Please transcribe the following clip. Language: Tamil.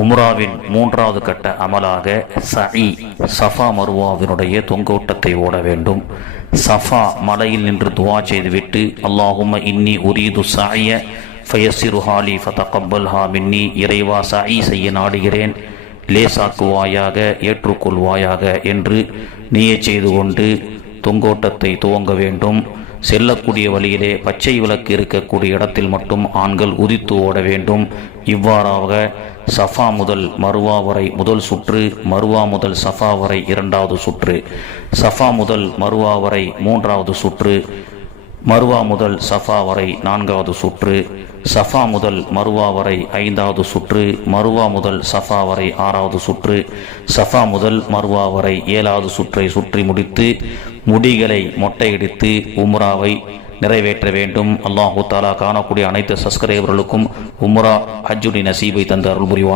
உம்ராவின் மூன்றாவது கட்ட அமலாக சஃபா மருவாவினுடைய தொங்கோட்டத்தை ஓட வேண்டும். சஃபா மலையில் நின்று துவா செய்துவிட்டு அல்லாஹும்ம இன்னி உரீது சாய ஃபயஸ்ஸிரு ஹாலி ஃபதகப்பல்ஹா மின்னி, இறைவா சாயி செய்ய நாடுகிறேன், லேசாக்குவாயாக, ஏற்றுக்கொள்வாயாக என்று நியத் செய்து கொண்டு தொங்கோட்டத்தை துவங்க வேண்டும். செல்லக்கூடிய வழியிலே பச்சை விளக்கு இருக்கக்கூடிய இடத்தில் மட்டும் ஆண்கள் உதித்து ஓட வேண்டும். இவ்வாறாக சஃபா முதல் மருவா வரை முதல் சுற்று, மருவா முதல் சஃபா வரை இரண்டாவது சுற்று, சஃபா முதல் மருவா வரை மூன்றாவது சுற்று, மருவா முதல் சஃபா வரை நான்காவது சுற்று, சஃபா முதல் மருவா வரை ஐந்தாவது சுற்று, மருவா முதல் சஃபா வரை ஆறாவது சுற்று, சஃபா முதல் மருவா வரை ஏழாவது சுற்றை சுற்றி முடித்து முடிகளை மொட்டையடித்து உம்ராவை நிறைவேற்ற வேண்டும். அல்லாஹு தாலா காணக்கூடிய அனைத்து சப்ஸ்கிரைபர்களுக்கும் உம்ரா ஹஜ்ஜுடைய நசீபை தந்து அருள் புரிவான்.